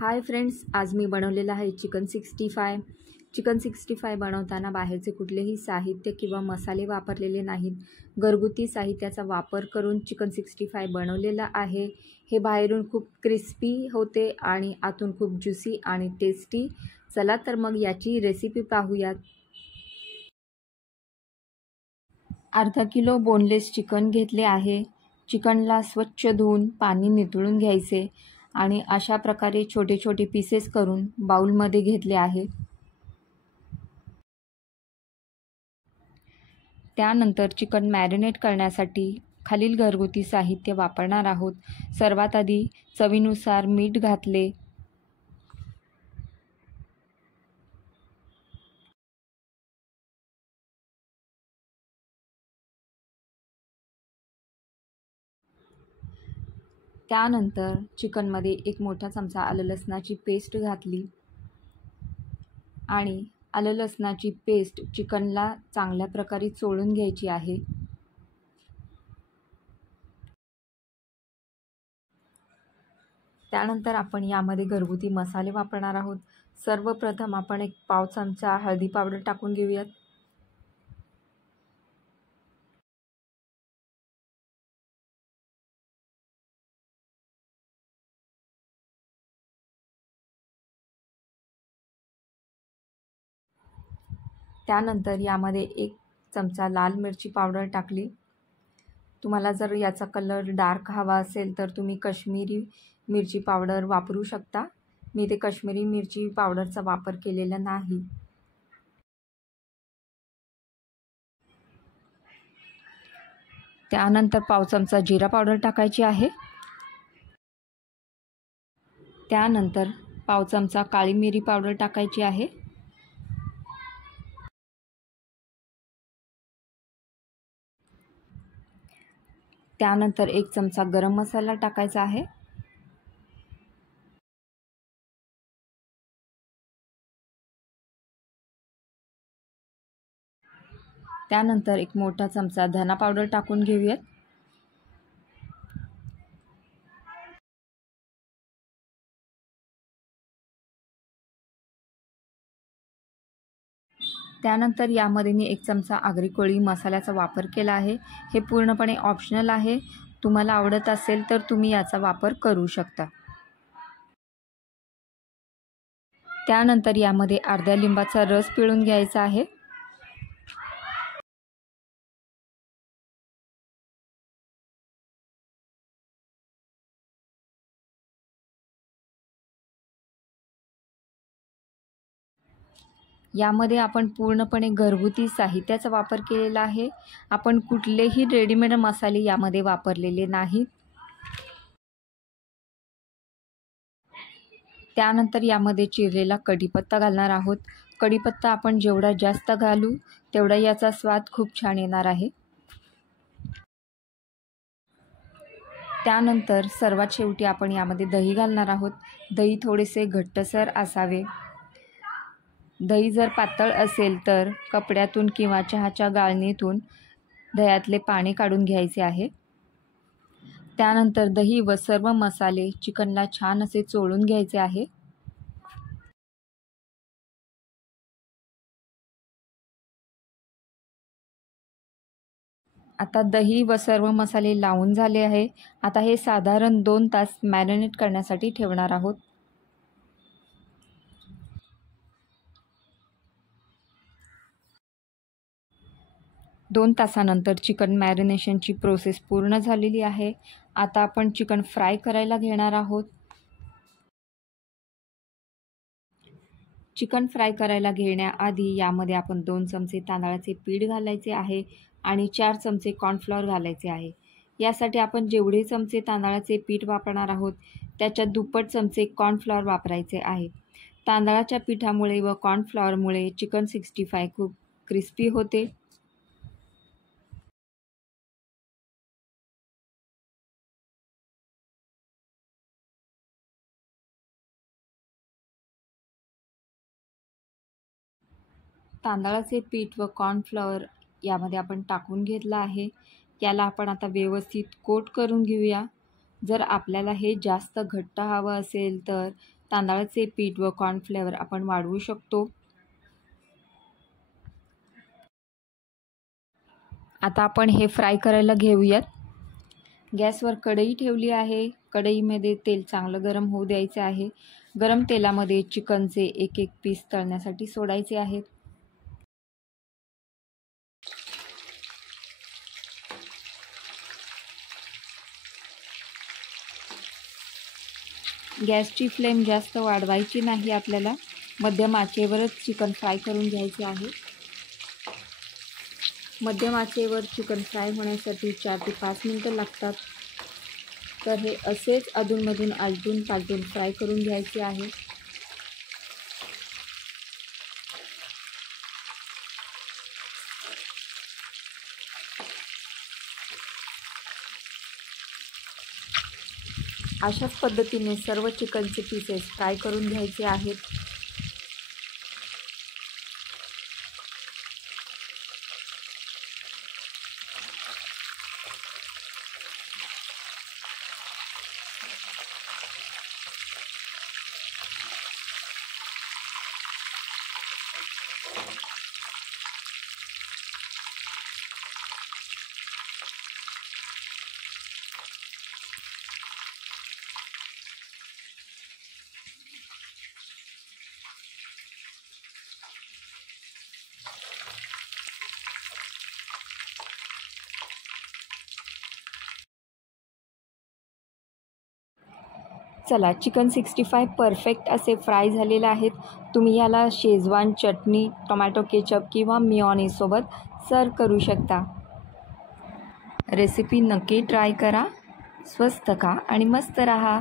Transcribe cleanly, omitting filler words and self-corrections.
Hi friends, आज मी बनवलेला आहे चिकन 65। चिकन 65 बनवताना बाहेरचे कुठलेही साहित्य किंवा मसाले वापरलेले नाहीत। घरगुती साहित्याचा वापर करून चिकन 65 बनवलेला आहे। हे बाहेरून खूप क्रिस्पी होते आणि आतून खूप ज्युसी आणि टेस्टी। चला तर मग याची रेसिपी पाहूयात। अर्धा किलो बोनलेस चिकन घेतले आहे। चिकनला स्वच्छ धुवून पाणी निथळून घ्यायचे आणि अशा प्रकारे छोटे छोटे पीसेस करून बाउलमध्ये घेतले आहे। त्यानंतर चिकन मॅरिनेट करण्यासाठी खालील घरगुती साहित्य वापरणार आहोत। सर्वात आधी चवीनुसार मीठ घातले। त्यानंतर चिकनमध्ये एक मोठा चमचा आलं लसणाची पेस्ट घातली आणि आलं लसणाची पेस्ट चिकनला चांगल्या प्रकारे चोळून घ्यायची आहे। त्यानंतर आपण यामध्ये घरगुती मसाले वापरणार आहोत। सर्वप्रथम आपण एक पाव चमचा हळदी पावडर टाकून घेऊयात। त्यानंतर यामध्ये एक चमचा लाल मिरची पावडर टाकली। तुम्हाला जर याचा कलर डार्क हवा असेल तर तुम्ही काश्मीरी मिरची पावडर वापरू शकता। मी ते काश्मीरी मिरची पावडरचा वापर केलेला नाही। त्यानंतर पाव चमचा जिरा पावडर टाकायची आहे। त्यानंतर पाव चमचा काळी मिरी पावडर टाकायची आहे। त्यानंतर एक चमचा गरम मसाला टाकायचा आहे। त्यानंतर एक मोठा चमचा धना पावडर टाकून घेऊयात। त्यानंतर यामध्ये मी एक चमचा आगरी कोळी मसाल्याचा वापर केला आहे। हे पूर्णपणे ऑप्शनल आहे। तुम्हाला आवडत असेल तर तुम्ही याचा वापर करू शकता। त्यानंतर यामध्ये अर्ध्या लिंबाचा रस पिळून घ्यायचा आहे। यामध्ये आपण पूर्णपणे घरगुती साहित्याचा वापर केलेला आहे। आपण कुठलेही रेडीमेड मसाले यामध्ये वापरलेले नाहीत। त्यानंतर यामध्ये चिरलेला कढीपत्ता घालणार आहोत। कढीपत्ता आपण जेवढा जास्त घालू तेवढा याचा स्वाद खूप छान येणार आहे। त्यानंतर सर्वात शेवटी आपण यामध्ये दही घालणार आहोत। दही थोडेसे घट्टसर असावे। दही जर पातळ असेल तर कपड्यातून किंवा चहाच्या गाळणीतून दह्यातले पाणी काढून घ्यायचे आहे। त्यानंतर दही व सर्व मसाले चिकनला छान असे चोळून घ्यायचे आहे। आता दही व सर्व मसाले लावून झाले आहे। आता हे साधारण 2 तास मॅरिनेट करण्यासाठी ठेवणार आहोत। दोन तासानंतर चिकन मॅरिनेशनची प्रोसेस पूर्ण झालेली आहे। आता आपण चिकन फ्राय करायला घेणार आहोत। चिकन फ्राय करायला घेण्याआधी यामध्ये आपण 2 चमचे तांदळाचे पीठ घालायचे आहे आणि 4 चमचे कॉर्नफ्लॉवर घालायचे आहे। यासाठी आपण जेवढे चमचे तांदळाचे पीठ वापरणार आहोत त्याच्या दुप्पट चमचे कॉर्नफ्लॉवर वापरायचे आहे। तांदळाच्या पिठामुळे व कॉर्नफ्लॉवरमुळे चिकन 65 खूप क्रिस्पी होते। तांदळाचे पीठ व कॉर्नफ्लॉवर यामध्ये आपण टाकून घेतला आहे। याला आपण आता व्यवस्थित कोट करून घेऊया। जर आपल्याला हे जास्त घट्ट हवं असेल तर तांदळाचे पीठ व कॉर्नफ्लेवर आपण वाढवू शकतो. आता आपण हे फ्राय करायला घेऊयात. गॅसवर कढई ठेवली आहे. कढईमध्ये तेल चांगलं गरम होऊ द्यायचे आहे. गरम तेलामध्ये चिकनचे एक एक पीस तळण्यासाठी सोडायचे आहेत. गॅसची फ्लेम जास्त वाढवायची नाही. आपल्याला मध्यम आचेवरच चिकन फ्राय करून घ्यायचे आहे. मध्यम आचेवर चिकन फ्राय होण्यासाठी 4 ते 5 मिनिटं लागतात. तर हे असेच अधूनमधून आलटून पालटून फ्राय करून घ्यायचे आहे. अशाच पद्धतीने सर्व चिकनचे पीसेस फ्राय करून घ्यायचे आहेत. चला, चिकन 65 परफेक्ट असे फ्राय झालेले आहेत. तुम्ही याला शेजवान चटणी, टोमॅटो केचप किंवा मेयोनेजसोबत सर्व करू शकता. रेसिपी नक्की ट्राय करा. स्वस्त खा आणि मस्त रहा.